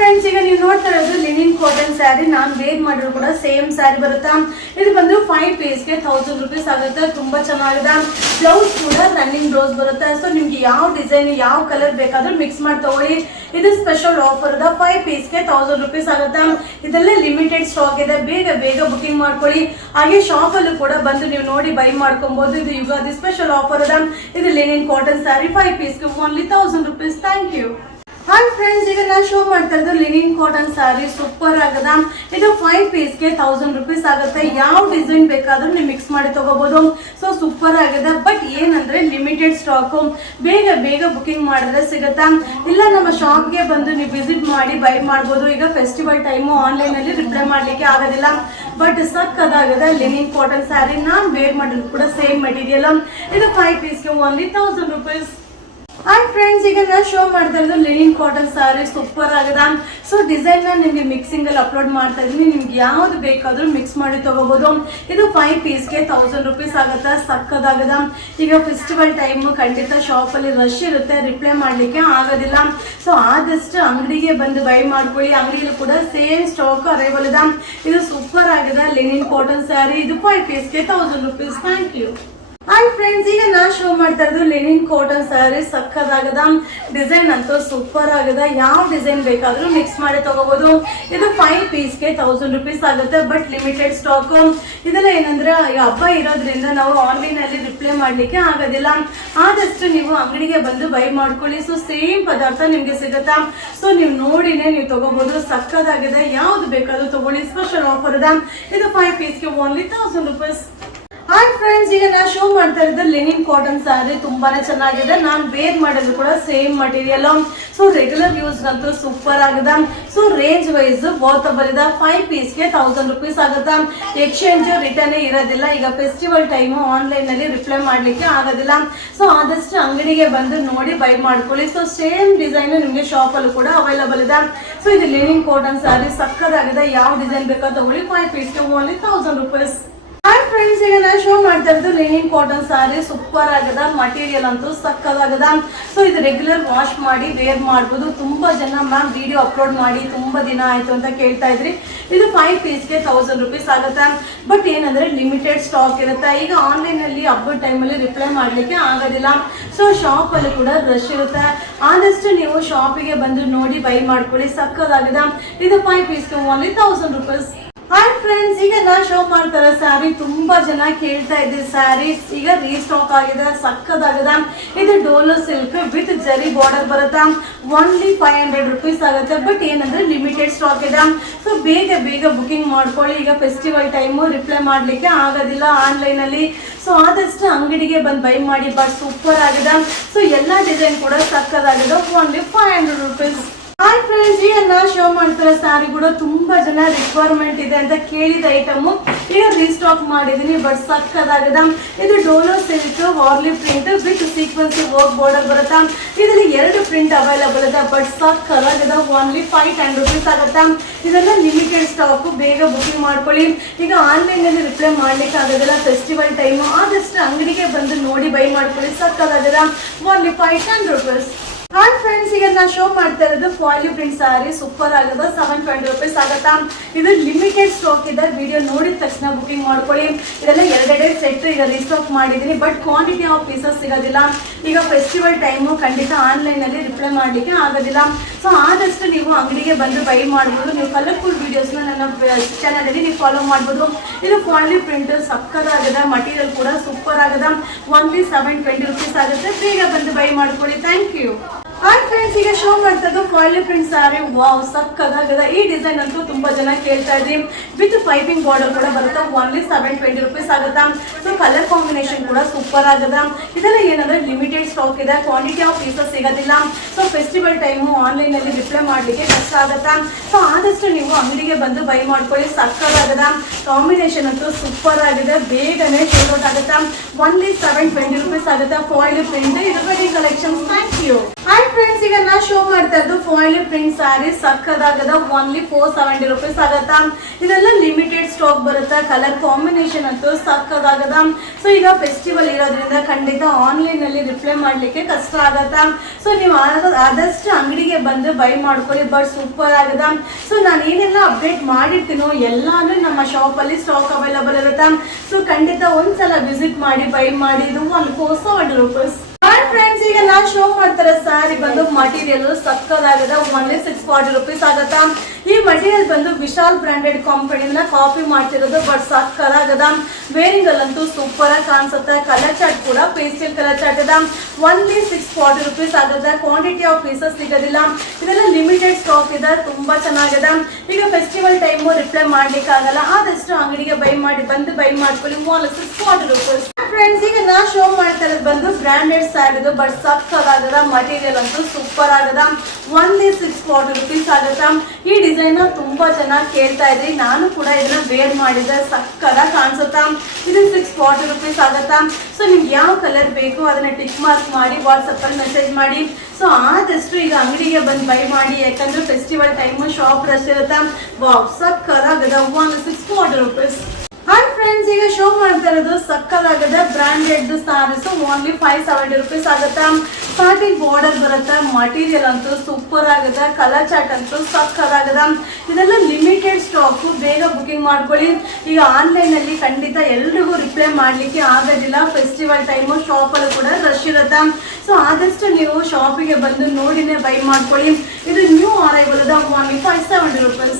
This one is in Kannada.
ಫ್ರೆಂಡ್ಸ್, ಈಗ ನೀವು ನೋಡ್ತಾ ಇರೋದು ಲಿನಿನ್ ಕಾಟನ್ ಸ್ಯಾರಿ. ನಾನು ವೇರ್ ಮಾಡಿದ್ರು ಕೂಡ ಸೇಮ್ ಸ್ಯಾರಿ ಬರುತ್ತಾ. ಇದು ಬಂದು 5 ಪೀಸ್ಗೆ 1000 ರೂಪೀಸ್ ಆಗುತ್ತೆ. ತುಂಬಾ ಚೆನ್ನಾಗಿದೆ. ಬ್ಲೌಸ್ ಕೂಡ ರನ್ನಿಂಗ್ ಬ್ಲೌಸ್ ಬರುತ್ತೆ. ಸೊ ನಿಮ್ಗೆ ಯಾವ ಡಿಸೈನ್ ಯಾವ ಕಲರ್ ಬೇಕಾದ್ರೂ ಮಿಕ್ಸ್ ಮಾಡಿ ತಗೊಳ್ಳಿ. ಇದು ಸ್ಪೆಷಲ್ ಆಫರ್ ಇದೆ. 5 ಪೀಸ್ಗೆ 1000 ರೂಪೀಸ್ ಆಗುತ್ತೆ. ಇದೆಲ್ಲ ಲಿಮಿಟೆಡ್ ಸ್ಟಾಕ್ ಇದೆ. ಬೇಗ ಬೇಗ ಬುಕಿಂಗ್ ಮಾಡ್ಕೊಳ್ಳಿ. ಹಾಗೆ ಶಾಪ್ ಅಲ್ಲೂ ಕೂಡ ಬಂದು ನೀವು ನೋಡಿ ಬೈ ಮಾಡ್ಕೊಬಹುದು. ಇದು ಯುಗಾದಿ ಸ್ಪೆಷಲ್ ಆಫರ್ ಇದೆ. ಇದು ಲಿನಿನ್ ಕಾಟನ್ ಸ್ಯಾರಿ 5 ಪೀಸ್ಗೆ only 1000 rupees. Thank you. Hi friends, ಈಗ ನಾನು ಶೋ ಮಾಡ್ತಾ ಇರೋದು ಲಿನಿನ್ ಕಾಟನ್ ಸ್ಯಾರಿ. ಸೂಪರ್ ಆಗದ. ಇದು 5 ಪೀಸ್ಗೆ 1000 ರೂಪೀಸ್ ಆಗುತ್ತೆ. ಯಾವ ಡಿಸೈನ್ ಬೇಕಾದ್ರೂ ನೀವು ಮಿಕ್ಸ್ ಮಾಡಿ ತಗೋಬಹುದು. ಸೊ ಸೂಪರ್ ಆಗಿದೆ. ಬಟ್ ಏನಂದ್ರೆ ಲಿಮಿಟೆಡ್ ಸ್ಟಾಕ್. ಬೇಗ ಬೇಗ ಬುಕಿಂಗ್ ಮಾಡಿದ್ರೆ ಸಿಗುತ್ತಾ. ಇಲ್ಲ ನಮ್ಮ ಶಾಪ್ಗೆ ಬಂದು ನೀವು ವಿಸಿಟ್ ಮಾಡಿ ಬೈ ಮಾಡ್ಬೋದು. ಈಗ ಫೆಸ್ಟಿವಲ್ ಟೈಮು ಆನ್ಲೈನ್ ಅಲ್ಲಿ ರಿಪ್ಲೈ ಮಾಡ್ಲಿಕ್ಕೆ ಆಗೋದಿಲ್ಲ. ಬಟ್ ಸಕ್ಕದಾಗಿದೆ ಲಿನಿನ್ ಕಾಟನ್ ಸ್ಯಾರಿ. ನಾನು ವೇರ್ ಮಾಡಿದ್ರು ಕೂಡ ಸೇಮ್ ಮೆಟೀರಿಯಲ್. ಇದು 5 ಪೀಸ್ಗೆ ಓನ್ಲಿ 1000 ರೂಪೀಸ್. ಹಾಯ್ ಫ್ರೆಂಡ್ಸ್, ಈಗ ನಾನು ಶೋ ಮಾಡ್ತಾ ಇರೋದು ಲಿನಿನ್ ಕಾಟನ್ ಸ್ಯಾರಿ. ಸೂಪರ್ ಆಗಿದೆ. ಸೊ ಡಿಸೈನ್ ನಿಮಗೆ ಮಿಕ್ಸಿಂಗ್ ಅಲ್ಲಿ ಅಪ್ಲೋಡ್ ಮಾಡ್ತಾ ಇದೀನಿ. ನಿಮ್ಗೆ ಯಾವ್ದು ಬೇಕಾದ್ರೂ ಮಿಕ್ಸ್ ಮಾಡಿ ತಗೋಬಹುದು. ಇದು 5 ಪೀಸ್ಗೆ 1000 ರೂಪೀಸ್ ಆಗುತ್ತೆ. ಸಕ್ಕದಾಗಿದೆ. ಈಗ ಫೆಸ್ಟಿವಲ್ ಟೈಮ್ ಖಂಡಿತ ಶಾಪ್ ಅಲ್ಲಿ ರಶ್ ಇರುತ್ತೆ, ರಿಪ್ಲೈ ಮಾಡ್ಲಿಕ್ಕೆ ಆಗೋದಿಲ್ಲ. ಸೊ ಆದಷ್ಟು ಅಂಗಡಿಗೆ ಬಂದು ಬೈ ಮಾಡ್ಕೊಳ್ಳಿ. ಅಂಗಡಿಯಲ್ಲಿ ಕೂಡ ಸೇಮ್ ಸ್ಟಾಕ್ ಅರೈವಲ್ ಇದೆ. ಇದು ಸೂಪರ್ ಆಗಿದೆ ಲಿನಿನ್ ಕಾಟನ್ ಸ್ಯಾರಿ. ಇದು 5 ಪೀಸ್ಗೆ 1000 rupees. Thank you. Hi friends, ಈಗ ನಾನು ಶೋ ಮಾಡ್ತಾ ಇರೋದು ಲಿನಿನ್ ಕಾಟನ್ ಸ್ಯಾರಿ. ಸಕ್ಕದಾಗದ. ಡಿಸೈನ್ ಅಂತೂ ಸೂಪರ್ ಆಗಿದೆ. ಯಾವ ಡಿಸೈನ್ ಬೇಕಾದ್ರೂ ಮಿಕ್ಸ್ ಮಾಡಿ ತಗೋಬಹುದು. ಇದು 5 ಪೀಸ್ಗೆ 1000 ರೂಪೀಸ್ ಆಗುತ್ತೆ. But limited stock. ಇದೆಲ್ಲ ಏನಂದ್ರೆ ಹಬ್ಬ ಇರೋದ್ರಿಂದ ನಾವು ಆನ್ಲೈನ್ ಅಲ್ಲಿ ರಿಪ್ಲೈ ಮಾಡ್ಲಿಕ್ಕೆ ಆಗೋದಿಲ್ಲ. ಆದಷ್ಟು ನೀವು ಅಂಗಡಿಗೆ ಬಂದು ಬೈ ಮಾಡ್ಕೊಳ್ಳಿ. ಸೊ ಸೇಮ್ ಪದಾರ್ಥ ನಿಮ್ಗೆ ಸಿಗುತ್ತಾ. ಸೊ ನೀವು ನೋಡಿನೇ ನೀವು ತಗೋಬಹುದು. ಸಕ್ಕದಾಗಿದೆ. ಯಾವ್ದು ಬೇಕಾದ್ರೂ ತಗೊಳ್ಳಿ. ಸ್ಪೆಷಲ್ ಆಫರ್ ಇದೆ. ಇದು 5 ಪೀಸ್ಗೆ ಓನ್ಲಿ 1000 ರೂಪೀಸ್. ಹಾಯ್ ಫ್ರೆಂಡ್ಸ್, ಈಗ ನಾನು ಶೋ ಮಾಡ್ತಾ ಇರೋದು ಲಿನಿನ್ ಕಾಟನ್ ಸ್ಯಾರಿ. ತುಂಬಾನೇ ಚೆನ್ನಾಗಿದೆ. ನಾನು ವೇರ್ ಮಾಡೋದು ಕೂಡ same material. So regular use ಅಂತೂ ಸೂಪರ್ ಆಗಿದೆ. ಸೊ ರೇಂಜ್ ವೈಸ್ ವಾತಬಲ್ ಇದೆ. 5 ಪೀಸ್ಗೆ 1000 ರೂಪೀಸ್ ಆಗುತ್ತೆ. ಎಕ್ಸ್ಚೇಂಜ್ ರಿಟರ್ನ್ ಇರೋದಿಲ್ಲ. ಈಗ ಫೆಸ್ಟಿವಲ್ ಟೈಮು ಆನ್ಲೈನ್ ಅಲ್ಲಿ ರಿಪ್ಲೈ ಮಾಡ್ಲಿಕ್ಕೆ ಆಗೋದಿಲ್ಲ. ಸೊ ಆದಷ್ಟು ಅಂಗಡಿಗೆ ಬಂದು ನೋಡಿ ಬೈ ಮಾಡ್ಕೊಳ್ಳಿ. ಸೊ ಸೇಮ್ ಡಿಸೈನ್ ನಿಮಗೆ ಶಾಪ್ ಅಲ್ಲೂ ಕೂಡ ಅವೈಲಬಲ್ ಇದೆ. ಸೊ ಇದು ಲಿನಿನ್ ಕಾಟನ್ ಸ್ಯಾರಿ. ಸಕ್ಕದಾಗಿದೆ. ಯಾವ ಡಿಸೈನ್ ಬೇಕೋ ತಗೊಳ್ಳಿ. 5 ಪೀಸ್ಗೆ ಓನ್ಲಿ 1000 ರೂಪೀಸ್. ಹಾಯ್ ಫ್ರೆಂಡ್ಸ್, ಈಗ ನಾನು ಶೋ ಮಾಡ್ತಾ ಇರೋದು ಲಿನಿನ್ ಕಾಟನ್ ಸ್ಯಾರಿ. ಸೂಪರ್ ಆಗದ. ಮಟೀರಿಯಲ್ ಅಂತೂ ಸಕ್ಕದಾಗದ. ಸೊ ಇದು ರೆಗ್ಯುಲರ್ ವಾಶ್ ಮಾಡಿ ವೇರ್ ಮಾಡ್ಬೋದು. ತುಂಬಾ ಜನ ಮ್ಯಾಮ್ ವಿಡಿಯೋ ಅಪ್ಲೋಡ್ ಮಾಡಿ ತುಂಬಾ ದಿನ ಆಯ್ತು ಅಂತ ಕೇಳ್ತಾ ಇದ್ರಿ. ಇದು 5 ಪೀಸ್ಗೆ 1000 ರೂಪೀಸ್ ಆಗುತ್ತೆ. ಬಟ್ ಏನಂದ್ರೆ ಲಿಮಿಟೆಡ್ ಸ್ಟಾಕ್ ಇರುತ್ತೆ. ಈಗ ಆನ್ಲೈನ್ ಅಲ್ಲಿ ಹಬ್ಬದ ಟೈಮಲ್ಲಿ ರಿಪ್ಲೈ ಮಾಡ್ಲಿಕ್ಕೆ ಆಗೋದಿಲ್ಲ. ಸೊ ಶಾಪ್ ಅಲ್ಲಿ ಕೂಡ ರಶ್ ಇರುತ್ತೆ. ಆದಷ್ಟು ನೀವು ಶಾಪಿಗೆ ಬಂದು ನೋಡಿ ಬೈ ಮಾಡ್ಕೊಳ್ಳಿ. ಸಕ್ಕದಾಗಿದೆ. ಇದು 5 ಪೀಸ್ಗೆ ಓನ್ಲಿ 1000 ರೂಪೀಸ್. ಹಾಯ್ ಫ್ರೆಂಡ್ಸ್, ಈಗ ನಾನು ಶೋ ಮಾಡ್ತಾರೆ ಸ್ಯಾರಿ. ತುಂಬಾ ಜನ ಕೇಳ್ತಾ ಇದ್ದೀವಿ ಸ್ಯಾರಿ. ಈಗ ರೀಸ್ಟಾಕ್ ಆಗಿದೆ. ಸಕ್ಕದಾಗಿದೆ. ಇದು ಡೋಲೋ ಸಿಲ್ಕ್ ವಿತ್ ಜರಿ ಬಾರ್ಡರ್ ಬರುತ್ತೆ. ಓನ್ಲಿ 500 ರೂಪೀಸ್ ಆಗುತ್ತೆ. ಬಟ್ ಏನಂದ್ರೆ ಲಿಮಿಟೆಡ್ ಸ್ಟಾಕ್ ಇದೆ. ಸೊ ಬೇಗ ಬೇಗ ಬುಕಿಂಗ್ ಮಾಡ್ಕೊಳ್ಳಿ. ಈಗ ಫೆಸ್ಟಿವಲ್ ಟೈಮು ರಿಪ್ಲೈ ಮಾಡ್ಲಿಕ್ಕೆ ಆಗೋದಿಲ್ಲ ಆನ್ಲೈನ್ ಅಲ್ಲಿ. ಸೊ ಆದಷ್ಟು ಅಂಗಡಿಗೆ ಬಂದು ಬೈ ಮಾಡಿ. ಬಟ್ ಸೂಪರ್ ಆಗಿದೆ. ಸೊ ಎಲ್ಲಾ ಡಿಸೈನ್ ಕೂಡ ಸಕ್ಕದಾಗಿದೆ. Only 500 rupees. ಹಾಯ್ ಫ್ರೆಂಡ್ಸ್, ಈಗ ನಾನು ಶೋ ಮಾಡ್ತಾರೆ ಸ್ಯಾರಿ ಕೂಡ ತುಂಬಾ ಜನ ರಿಕ್ವೈರ್ಮೆಂಟ್ ಇದೆ ಅಂತ ಕೇಳಿದ ಐಟಮ್ ಈಗ ರೀಸ್ಟಾಕ್ ಮಾಡಿದೀನಿ. ಬಟ್ ಸಕ್ಕದಾಗಿದೆ. ಇದು Dolo silk Warli print with ಸೀಕ್ವೆನ್ಸಿ work border ಬರುತ್ತೆ. ಇದರಲ್ಲಿ 2 ಪ್ರಿಂಟ್ ಅವೈಲಬಲ್ ಇದೆ. ಬಟ್ ಸಕ್ಕದಾಗಿದೆ. ಓನ್ಲಿ 510 ರೂಪೀಸ್ ಆಗುತ್ತೆ. ಇದೆಲ್ಲ ಲಿಮಿಟೆಡ್ ಸ್ಟಾಕ್. ಬೇಗ ಬುಕಿಂಗ್ ಮಾಡ್ಕೊಳ್ಳಿ. ಈಗ ಆನ್ಲೈನ್ ಅಲ್ಲಿ ರಿಪ್ಲೈ ಮಾಡ್ಲಿಕ್ಕೆ ಆಗೋದಿಲ್ಲ ಫೆಸ್ಟಿವಲ್ ಟೈಮು. ಆದಷ್ಟು ಅಂಗಡಿಗೆ ಬಂದು ನೋಡಿ ಬೈ ಮಾಡ್ಕೊಳ್ಳಿ. ಸಕ್ಕದಾಗಿದೆ. Only 510 rupees. ಹಾಯ್ ಫ್ರೆಂಡ್ಸ್, ಈಗ ನಾನು ಶೋ ಮಾಡ್ತಾ ಇರೋದು ಫಾಯಿಲ್ ಪ್ರಿಂಟ್ ಸ್ಯಾರಿ. ಸೂಪರ್ ಆಗಿದೆ. 720 ರೂಪೀಸ್ ಆಗುತ್ತಾ. ಇದು ಲಿಮಿಟೆಡ್ ಸ್ಟಾಕ್ ಇದೆ. ವಿಡಿಯೋ ನೋಡಿದ ತಕ್ಷಣ ಬುಕಿಂಗ್ ಮಾಡ್ಕೊಳ್ಳಿ. ಇದೆಲ್ಲ 2 ಸೆಟ್ ಈಗ ರೀಸ್ಟಾಕ್ ಮಾಡಿದ್ದೀನಿ. ಬಟ್ ಕ್ವಾಂಟಿಟಿ ಆಫ್ ಪೀಸಸ್ ಸಿಗೋದಿಲ್ಲ. ಈಗ ಫೆಸ್ಟಿವಲ್ ಟೈಮು ಖಂಡಿತ ಆನ್ಲೈನ್ ಅಲ್ಲಿ ರಿಪ್ಲೈ ಮಾಡ್ಲಿಕ್ಕೆ ಆಗೋದಿಲ್ಲ. ಸೊ ಆದಷ್ಟು ನೀವು ಅಂಗಡಿಗೆ ಬಂದು ಬೈ ಮಾಡ್ಬೋದು. ನೀವು ಕಲರ್ಫುಲ್ ವಿಡಿಯೋಸ್ನ ನನ್ನ ಚಾನಲ್ ಅಲ್ಲಿ ನೀವು ಫಾಲೋ ಮಾಡ್ಬೋದು. ಇದು ಫಾಯಿಲ್ ಪ್ರಿಂಟ್ ಸಕ್ಕದಾಗಿದೆ. ಮಟೀರಿಯಲ್ ಕೂಡ ಸೂಪರ್ ಆಗಿದೆ. ಓನ್ಲಿ 720 ರೂಪೀಸ್ ಆಗುತ್ತೆ. ಬೇಗ ಬಂದು ಬೈ ಮಾಡ್ಕೊಳ್ಳಿ. Thank you. ಹಾಯ್ ಫ್ರೆಂಡ್ಸ್, ಈಗ ಶೋ ಮಾಡ್ತದ್ದು ಫಾಯಿಲ್ ಪ್ರಿಂಟ್ ಸ್ಯಾರಿ. ವಾವ್, ಸಕ್ಕದಾಗಿದೆ. ಈ ಡಿಸೈನ್ ಅಂತೂ ತುಂಬಾ ಜನ ಕೇಳ್ತಾ ಇದ್ರಿ. ವಿತ್ ಪೈಪಿಂಗ್ ಬಾರ್ಡರ್ ಕೂಡ ಬರುತ್ತೆ. ಓನ್ಲಿ 720 ರೂಪೀಸ್ ಆಗುತ್ತಾ. ಸೊ ಕಲರ್ ಕಾಂಬಿನೇಷನ್ ಕೂಡ ಸೂಪರ್ ಆಗಿದೆ. ಇದೆಲ್ಲ ಏನಂದ್ರೆ ಲಿಮಿಟೆಡ್ ಸ್ಟಾಕ್ ಇದೆ. ಕ್ವಾಂಟಿಟಿ ಆಫ್ ಪೀಸಸ್ ಸಿಗೋದಿಲ್ಲ. ಸೊ ಫೆಸ್ಟಿವಲ್ ಟೈಮು ಆನ್ಲೈನ್ ಅಲ್ಲಿ ರಿಪ್ಲೈ ಮಾಡ್ಲಿಕ್ಕೆ ಕಷ್ಟ ಆಗುತ್ತಾ. ಸೊ ಆದಷ್ಟು ನೀವು ಅಂಗಡಿಗೆ ಬಂದು ಬೈ ಮಾಡ್ಕೊಳ್ಳಿ. ಸಕ್ಕದಾಗಿದೆ. ಕಾಂಬಿನೇಷನ್ ಅಂತೂ ಸೂಪರ್ ಆಗಿದೆ. ಬೇಗನೆ ಶೇಡ್ ಔಟ್ ಆಗುತ್ತಾ. ಓನ್ಲಿ 720 rupees ಆಗುತ್ತೆ. ಫಾಯಿಲ್ ಪ್ರಿಂಟ್ ಇದು wedding collections. Thank you. Hi friends, ಈಗ ನಾ ಶೋ ಮಾಡ್ತಾ ಇದ್ದು ಫಾಯಿಲ್ ಪ್ರಿಂಟ್ ಸ್ಯಾರಿ ಸಕ್ಕದಾಗದ. ಓನ್ಲಿ 470 rupees ಆಗತ್ತ. ಇದೆಲ್ಲ ಲಿಮಿಟೆಡ್ ಸ್ಟಾಕ್ ಬರುತ್ತೆ. ಕಲರ್ ಕಾಂಬಿನೇಷನ್ ಅಂತೂ ಸಕ್ಕದಾಗದ. ಸೊ ಈಗ ಫೆಸ್ಟಿವಲ್ ಇರೋದ್ರಿಂದ ಖಂಡಿತ ಆನ್ಲೈನ್ ಅಲ್ಲಿ ರಿಪ್ಲೈ ಮಾಡ್ಲಿಕ್ಕೆ ಕಷ್ಟ ಆಗತ್ತ. ಸೊ ನೀವು ಆದಷ್ಟು ಅಂಗಡಿಗೆ ಬಂದು ಬೈ ಮಾಡ್ಕೊಳ್ಳಿ. ಬಟ್ ಸೂಪರ್ ಆಗದ. ಸೊ ನಾನು ಏನೆಲ್ಲ ಅಪ್ಡೇಟ್ ಮಾಡಿರ್ತೀನೋ ಎಲ್ಲಾನು ನಮ್ಮ ಶಾಪ್ ಅಲ್ಲಿ ಸ್ಟಾಕ್ ಅವೈಲಬಲ್ ಇರುತ್ತೆ. ಸೊ ಖಂಡಿತ ಒಂದ್ಸಲ ವಿಸಿಟ್ ಮಾಡಿ ಬೈ ಮಾಡಿ. ಇದು 470 rupees. ಹಾಯ್ ಫ್ರೆಂಡ್ಸ್, ಈಗ ನಾ ಶೋ ಮಾಡ್ತಾರೆ ಸ್ಯಾರಿ ಬಂದು ಮಟೀರಿಯಲ್ ಸಕ್ಕದಾಗದ. ಓನ್ಲಿ 640 rupees ಆಗತ್ತ. ಈ ಮಟೀರಿಯಲ್ ಬಂದು ವಿಶಾಲ್ ಬ್ರಾಂಡೆಡ್ ಕಂಪನಿನ ಕಾಪಿ ಮಾಡ್ತಿರೋದು. ಬಟ್ ಸಕ್ಕದಾಗದ. ವೇರಿಂಗ್ ಅಲ್ಲಂತೂ ಸೂಪರ್ ಆಗಿ ಕಾಣಿಸುತ್ತೆ. ಕಲರ್ ಚಾರ್ಟ್ ಕೂಡ ಪೇಸ್ಟಲ್ ಕಲರ್ ಚಾರ್ಟ್ ಇದೆ. ಓನ್ಲಿ 640 rupees ಆಗುತ್ತೆ. ಕ್ವಾಂಟಿಟಿ ಆಫ್ ಪೀಸಸ್ ಸಿಗೋದಿಲ್ಲ. ಇದೆಲ್ಲ ಲಿಮಿಟೆಡ್ ಸ್ಟಾಕ್ ಇದೆ. ತುಂಬಾ ಚೆನ್ನಾಗಿದೆ. ಈಗ ಫೆಸ್ಟಿವಲ್ ಟೈಮು ರಿಪ್ಲೈ ಮಾಡ್ಲಿಕ್ಕೆ ಆಗಲ್ಲ. ಆದಷ್ಟು ಅಂಗಡಿಗೆ ಬೈ ಮಾಡಿ ಬಂದು ಬೈ ಮಾಡ್ಕೊಳ್ಳಿ. Only 640 rupees. ಫ್ರೆಂಡ್ಸ್, ಈಗ ನಾ ಶೋ ಮಾಡ್ತಾ ಇರೋದು ಬಂದು ಬ್ರಾಂಡೆಡ್ ಸ್ಯಾರಿದು. ಬಟ್ ಸಕ್ಕದಾಗದ. ಮಟೀರಿಯಲ್ ಅಂತೂ ಸೂಪರ್ ಆಗದ. ಓನ್ಲಿ 640 rupees ಆಗುತ್ತ. ಈ ಡಿಸೈನ್ ತುಂಬಾ ಚೆನ್ನಾಗಿ ಕೇಳ್ತಾ ಇದ್ರಿ. ನಾನು ಕೂಡ ಇದನ್ನ ವೇರ್ ಮಾಡಿದ್ದೆ. ಸಕ್ಕದಾಗಿ ಕಾಣಿಸುತ್ತಾ. ಇದು 640 rupees ಆಗುತ್ತಾ. ಸೊ ನಿಮ್ಗೆ ಯಾವ ಕಲರ್ ಬೇಕು ಅದನ್ನ ಟಿಕ್ ಮಾರ್ಕ್ ಮಾಡಿ ವಾಟ್ಸಪ್ ಅಲ್ಲಿ ಮೆಸೇಜ್ ಮಾಡಿ. ಸೊ ಆದಷ್ಟು ಈಗ ಅಂಗಡಿಗೆ ಬಂದು ಬೈ ಮಾಡಿ. ಯಾಕಂದ್ರೆ ಫೆಸ್ಟಿವಲ್ ಟೈಮು ಶಾಪ್ ರಶ್ ಇರುತ್ತೆ. ವಾವ್, ಸಕ್ಕದಾಗದ. Only 640 rupees. ಹಾಯ್ ಫ್ರೆಂಡ್ಸ್, ಈಗ ಶೋ ಮಾಡ್ತಾ ಇರೋದು ಸಕ್ಕದಾಗದ ಬ್ರಾಂಡೆಡ್ ಸಾರೀಸ್. ಓನ್ಲಿ 570 rupees ಆಗುತ್ತಾ. ಸ್ಟಾರ್ಟಿಂಗ್ ಬಾರ್ಡರ್ ಬರುತ್ತೆ. ಮಟೀರಿಯಲ್ ಅಂತೂ ಸೂಪರ್ ಆಗುತ್ತೆ. ಕಲರ್ ಚಾರ್ಟ್ ಅಂತೂ ಸಕ್ಕದಾಗದ. ಇದೆಲ್ಲ ಲಿಮಿಟೆಡ್ ಸ್ಟಾಕ್. ಬೇಗ ಬುಕಿಂಗ್ ಮಾಡ್ಕೊಳ್ಳಿ. ಈಗ ಆನ್ಲೈನ್ ಅಲ್ಲಿ ಖಂಡಿತ ಎಲ್ರಿಗೂ ರಿಪ್ಲೈ ಮಾಡ್ಲಿಕ್ಕೆ ಆಗೋದಿಲ್ಲ. ಫೆಸ್ಟಿವಲ್ ಟೈಮು ಶಾಪ್ ಅಲ್ಲಿ ಕೂಡ ರಶ್ ಇರುತ್ತೆ. ಸೊ ಆದಷ್ಟು ನೀವು ಶಾಪಿಗೆ ಬಂದು ನೋಡಿನೇ ಬೈ ಮಾಡ್ಕೊಳ್ಳಿ. ಇದು ನ್ಯೂ ಅರೈವಲ್ ಅದ. Only 570 rupees.